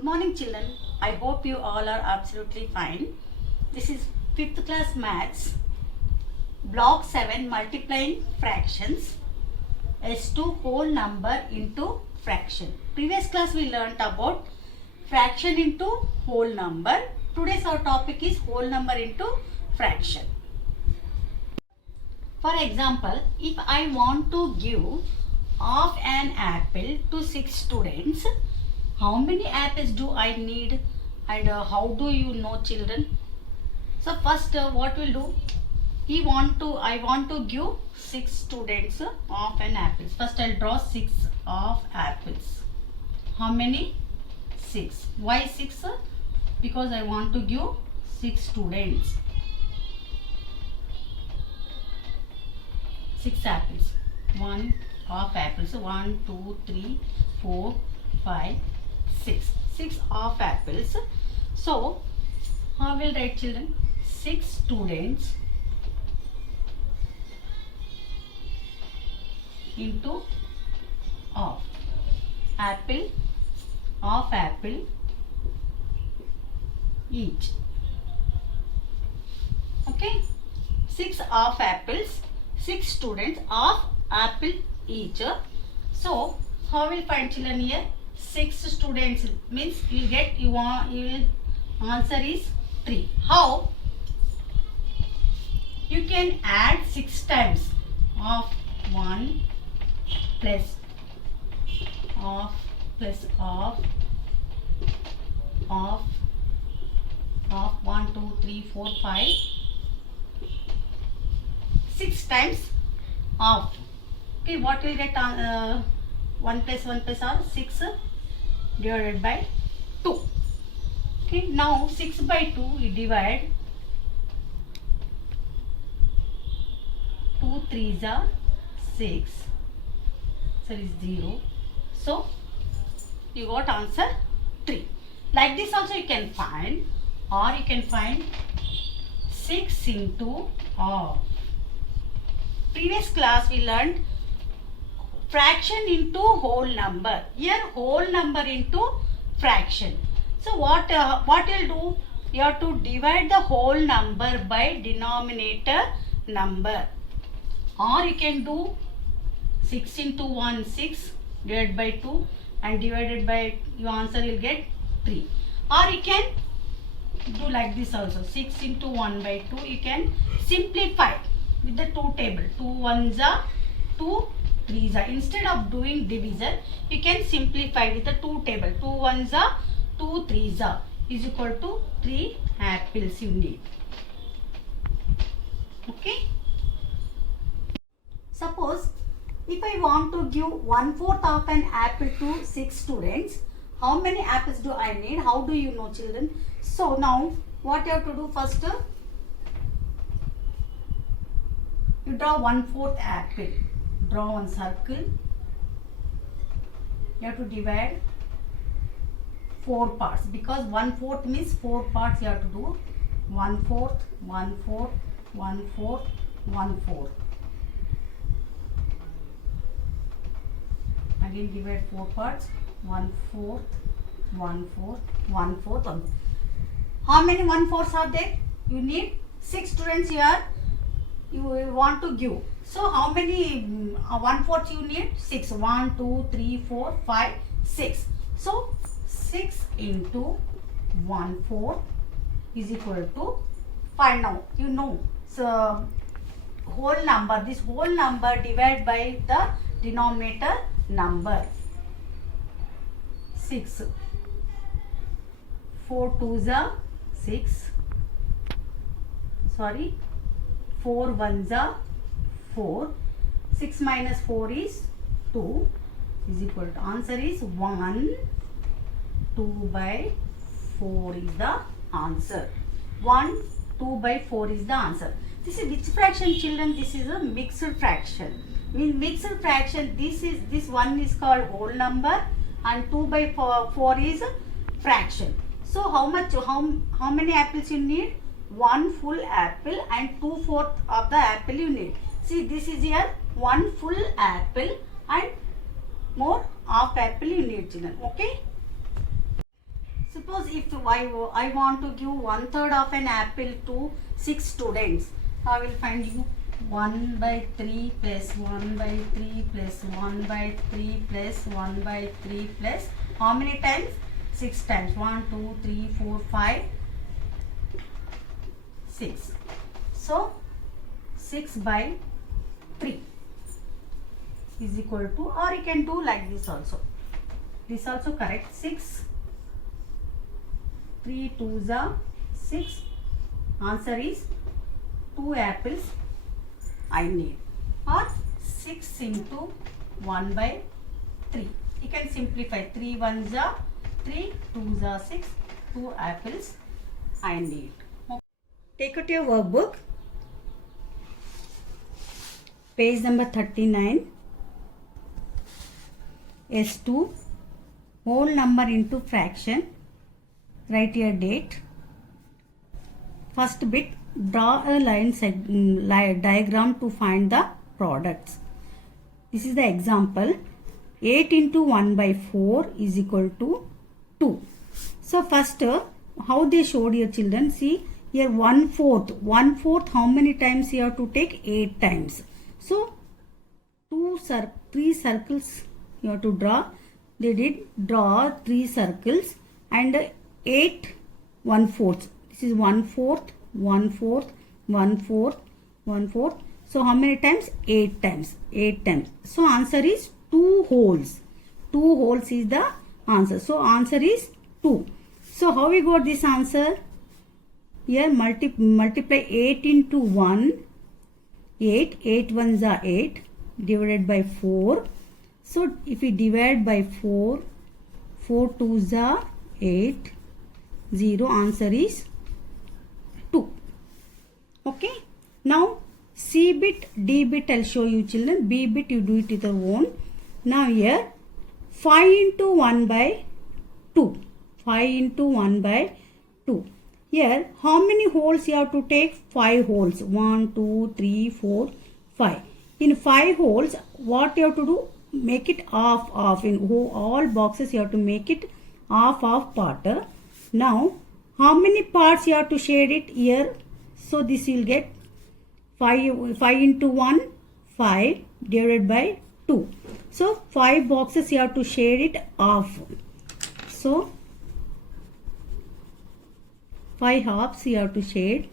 Good morning children. I hope you all are absolutely fine. This is 5th class maths, block 7 multiplying fractions, S2 whole number into fraction. Previous class we learnt about fraction into whole number. Today's our topic is whole number into fraction. For example, if I want to give half an apple to 6 students, how many apples do I need and how do you know children? So first what we'll do, I want to give 6 students half an apple. First I'll draw 6 half apples. How many? 6. Why 6? Because I want to give 6 students 6 apples. 1 half apples. 1, 2, 3, 4, 5, 6. 6 half apples. So how will write children? 6 students into half apple, half apple each. Okay, 6 half apples, 6 students, half apple each. So how will find children here? 6 students means you will answer is 3. How? You can add 6 times of 1 plus of plus of 1, 2, 3, 4, 5, 6 times of. Okay, what will get 1 plus 1 plus r 6 divided by 2. Okay, now 6 by 2 we divide. 2 3s are 6. So it is 0. So you got answer 3. Like this also you can find, or you can find 6 into half. Previous class we learned fraction into whole number. Here whole number into fraction. So what you'll do? You have to divide the whole number by denominator number. Or you can do 6 into 1 6 divided by 2 and divided by, your answer will get 3. Or you can do like this also, 6 into 1 by 2. You can simplify with the 2 table. 2 1s are 2 3s are. Instead of doing division, you can simplify with the 2 table. 2 1s are 2 3s are is equal to 3 apples you need. Okay. Suppose if I want to give 1/4 of an apple to 6 students, how many apples do I need? How do you know children? So now what you have to do first, you draw 1/4 apple. Draw one circle. You have to divide 4 parts because 1/4 means 4 parts you have to do. 1/4, 1/4, 1/4, 1/4. Again divide 4 parts. 1/4, 1/4, 1/4, 1/4. How many 1/4s are there? You need 6 students here. You want to give. So how many 1/4 you need? 6. 1, 2, 3, 4, 5, 6. So 6 into 1/4 is equal to 5. Now you know. So whole number. This whole number divided by the denominator number. 6. 4 2s are 6. Sorry. 4 1s are 4. 6 minus 4 is 2 is equal to, answer is 1. 2 by 4 is the answer. 1 2 by 4 is the answer. This is which fraction children? This is a mixed fraction. In mixed fraction, this one is called whole number and 2 by 4 is fraction. So how many apples you need? 1 full apple and 2/4 of the apple you need. See, this is here 1 full apple and more half apple you need children. Okay. suppose if I want to give 1/3 of an apple to 6 students, I will find you 1 by 3 plus 1 by 3 plus 1 by 3 plus 1 by 3 plus how many times? 6 times. 1, 2, 3, 4, 5, 6. So 6 by 3 is equal to, or you can do like this also. This also correct. 6, 3 2s are 6. Answer is 2 apples I need, or 6 into 1 by 3. You can simplify. 3 1s are 3, 2s are 6. 2 apples I need. Take out your workbook. Page number 39. S2. Whole number into fraction. Write your date. First bit, draw a line diagram to find the products. This is the example. 8 into 1 by 4 is equal to 2. So first, how they showed your children, see here 1/4. 1/4 how many times you have to take? 8 times. So 3 circles you have to draw. They did draw 3 circles and 8 1/4. This is 1/4, 1/4, 1/4, 1/4. So how many times? 8 times. 8 times. So answer is 2 holes. 2 holes is the answer. So answer is 2. So how we got this answer? Here multiply 8 into 1. 8. 8 ones are 8. Divided by 4. So if we divide by 4, 4 2s are 8. 0. Answer is 2. Okay. Now C bit, D bit I'll show you children. B bit you do it with your own. Now here 5 into 1 by 2. 5 into 1 by 2. Here how many holes you have to take? 5 holes. 1, 2, 3, 4, 5. In 5 holes, what you have to do? Make it half. In all boxes you have to make it half part. Now how many parts you have to shade it here? So this will get 5 into 1, 5 divided by 2. So 5 boxes you have to shade it half. So 5 halves you have to shade.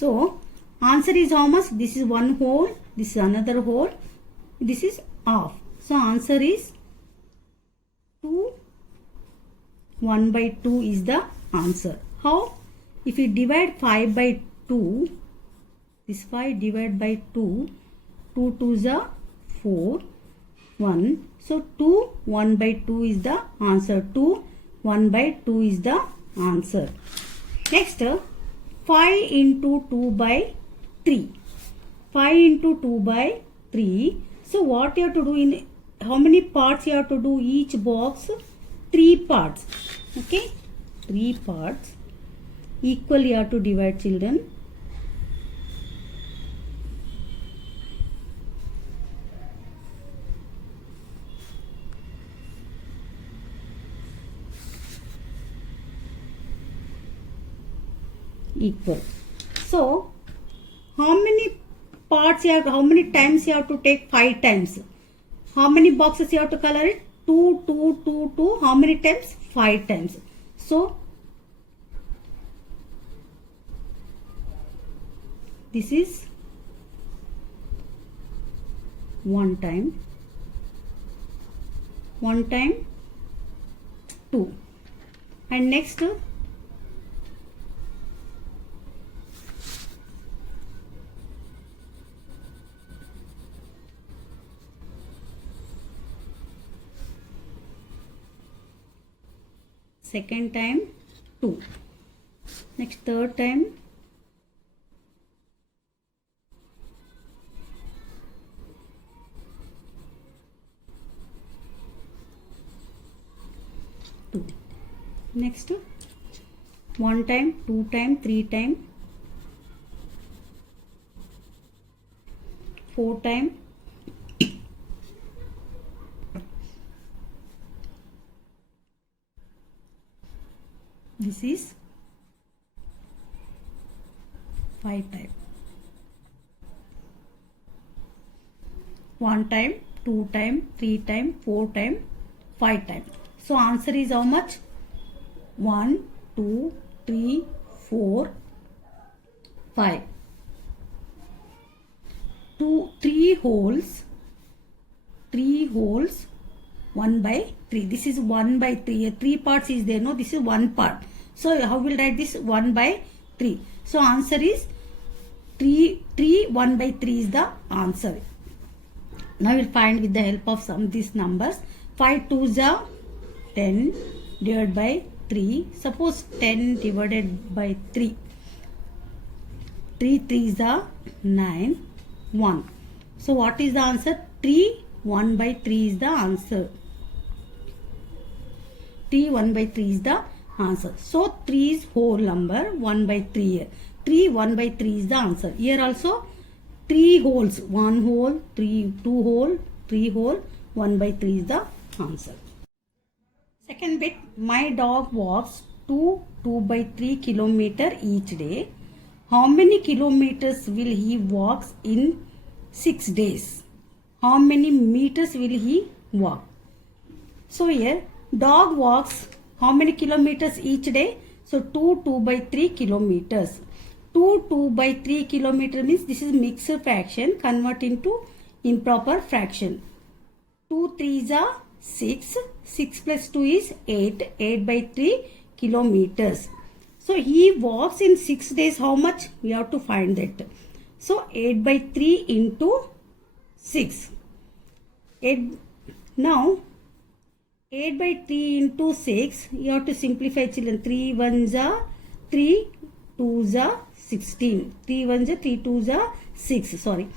So answer is how much? This is 1 hole, this is another hole, this is half. So answer is 2. 1 by 2 is the answer. How? If we divide 5 by 2, this 5 divided by 2, 2 2s are 4, 1. So 2, 1 by 2 is the answer. 2, 1 by 2 is the answer. Next, 5 into 2 by 3. 5 into 2 by 3. So what you have to do in, how many parts you have to do each box? 3 parts. Okay. 3 parts. Equally you have to divide children. Equal. So how many parts you have, how many times you have to take? 5 times. How many boxes you have to color it? 2 2 2 2. How many times? 5 times. So this is 1 time, 1 time, 2, and next second time 2, next third time 2, next 1 time, 2 time, 3 time, 4 time, is 5 times. 1 time, 2 time, 3 time, 4 time, 5 time. So answer is how much? 1, 2, 3, 4, 5. 3 holes, 1 by 3. This is 1 by 3. 3 parts is there. No, this is 1 part. So how will write this? 1 by 3. So answer is 1 by 3 is the answer. Now we'll find with the help of some of these numbers. 5 2s are 10 divided by 3. Suppose 10 divided by 3. 3 3s are 9. 1. So what is the answer? 1 by 3 is the answer. 1 by 3 is the answer. So 3 is whole number, 1 by 3 here. 1 by 3 is the answer. Here also 3 holes, 1 hole, 2 hole, 3 hole, 1 by 3 is the answer. Second bit, my dog walks 2 by 3 kilometer each day. How many kilometers will he walk in 6 days? How many meters will he walk? So here, dog walks how many kilometers each day? So 2 by 3 kilometers. 2 by 3 kilometer means this is mixed fraction, convert into improper fraction. 2 3s are 6. 6 plus 2 is 8. 8 by 3 kilometers. So he walks in 6 days. How much? We have to find that. So 8 by 3 into 6. 8. Now 8 by 3 into 6. You have to simplify, children. 3 1s are 3, 2s are 16. 3 1s are 3, 2s are 6. Sorry.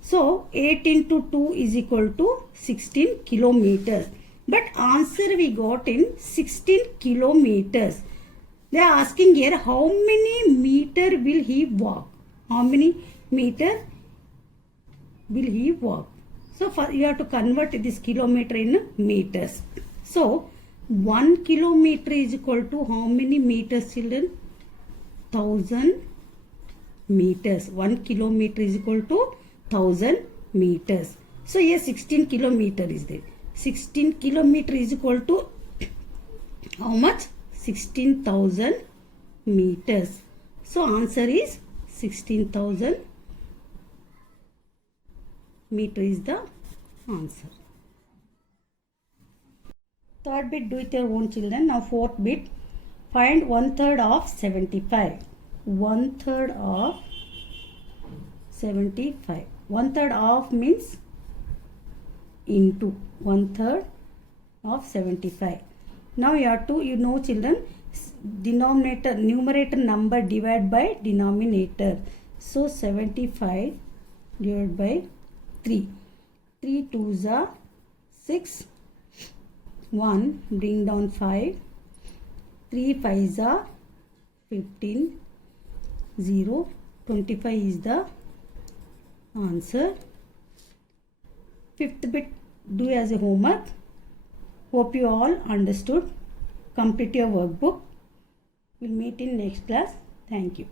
So 8 into 2 is equal to 16 kilometers. But answer we got in 16 kilometers. They are asking here how many meter will he walk? How many meter will he walk? So for, you have to convert this kilometer in meters. So 1 kilometer is equal to how many meters, children? 1000 meters. 1 kilometer is equal to 1000 meters. So here 16 kilometer is there. 16 kilometer is equal to how much? 16,000 meters. So answer is 16,000 meter is the answer. Third bit, do it your own, children. Now fourth bit, find 1/3 of 75. 1/3 of 75. 1/3 of means into 1/3 of 75. Now you have to, children, denominator, numerator number divide by denominator. So 75 divided by 3. 3 2s are 6. 1 bring down 5. 3 5s are 15. 0. 25 is the answer. Fifth bit, do as a homework. Hope you all understood. Complete your workbook. We'll meet in next class. Thank you.